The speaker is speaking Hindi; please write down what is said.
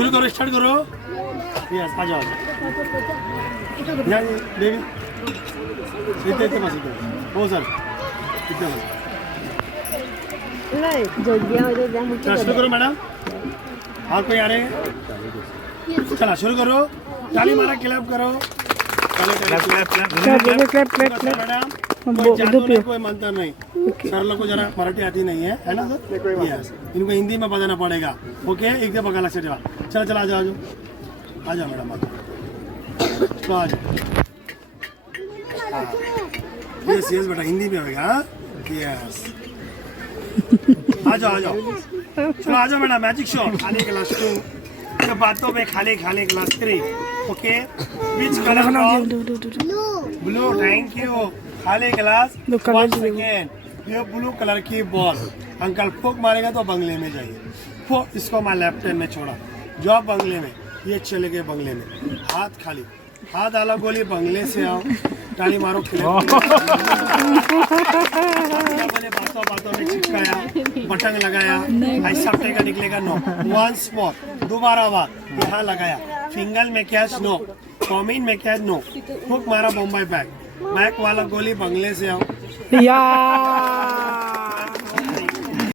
शुरू करो, स्टार्ट करो। यस, आ जाओ बेबी, इतने इतने बस इतने हो सर, इतने बस। शुरू करो मैडम। और कोई आ रहे हैं? चला शुरू करो, ताली मारा, क्लैप करो। मैडम कोई जादू नहीं, कोई मंत्र नहीं। सर लोग को जरा मराठी आती नहीं है ना सर? यस, इनको हिंदी में बताना पड़ेगा। ओके, एक दे बघा लक्षात ठेवा। चला चला, आ जाओ आ जाओ मैडम, आ जाओ। तो आ जाओ। यस यस बेटा, हिंदी में होगा। यस, आ जाओ आ जाओ। चलो आ जाओ मैडम, मैजिक शो। खाली क्लास 2 के बातों में खाली खाली class 3। Okay, which colour? Blue, thank you. खाली क्लास 1 सेकेंड। ये ब्लू कलर की बॉल अंकल फोक मारेगा तो बंगले में जाइए। फोक, इसको मैं लेफ्ट हैंड में छोड़ा, जाओ बंगले में। ये चले गए बंगले में, हाथ खाली, हाथ डालो गोली, बंगले से आओ, ताली मारो, बातों बातों में चिपकाया, बटन लगाया, ऐसा का निकलेगा नो। वंस मोर, दोबारा बात, यहाँ लगाया, फिंगर में कैच नो, कॉमिन में कैच नो, हुक मारा, बॉम्बे बैग, बैक वाला गोली, बंगले से आओ।